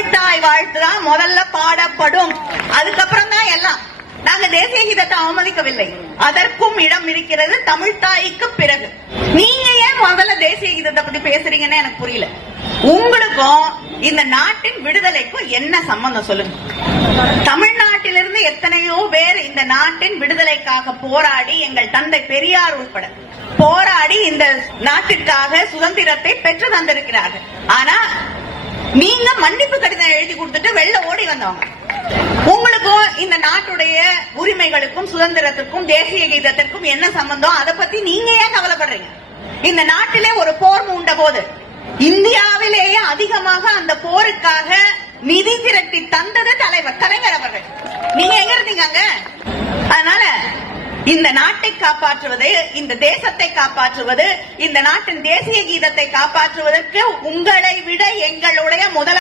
தமிழ்த்தாய் வாழ்த்து தான் முதல்ல பாடப்படும். அதுக்கப்புறம் தான் எல்லாம். நாங்க தேசிய கீதத்தை அவமதிக்கவில்லை, அதற்கும் இடம் இருக்கிறது தமிழ்த்தாய்க்கு பிறகு. நீங்க ஏன் முதல்ல தேசிய கீதத்தை பத்தி பேசுறீங்கன்னு எனக்கு புரியல. உங்களுக்கும் இந்த நாட்டின் விடுதலைக்கும் என்ன சம்பந்தம் சொல்லுங்க? தமிழ்நாட்டிலிருந்து எத்தனையோ பேர் இந்த நாட்டின் விடுதலைக்காக போராடி, எங்கள் தந்தை பெரியார் உட்பட போராடி இந்த நாட்டிற்காக சுதந்திரத்தை பெற்று தந்திருக்கிறார்கள். ஆனா நீங்க மன்னிப்பு கடிதம் எழுதி கொடுத்துட்டு வெளில ஓடி வந்தவங்க. உங்களுக்கும் இந்த நாட்டுடைய உரிமைகளுக்கும் சுதந்திரத்திற்கும் தேசிய கீதத்திற்கும் என்ன சம்பந்தம்? அதை பத்தி நீங்க ஏன் கவலைப்படுறீங்க? இந்த நாட்டிலே ஒரு போர் மூண்ட போது இந்தியாவிலேயே அதிகமாக அந்த போருக்காக நிதி திரட்டி தந்தது கலைஞர் அவர்கள். நீங்க எங்க இருந்தீங்க? அதனால இந்த நாட்டை காப்பாற்றுவது, இந்த தேசத்தை காப்பாற்றுவது, இந்த நாட்டின் தேசிய கீதத்தை காப்பாற்றுவதற்கு உங்களை விட எங்களுடைய முதல்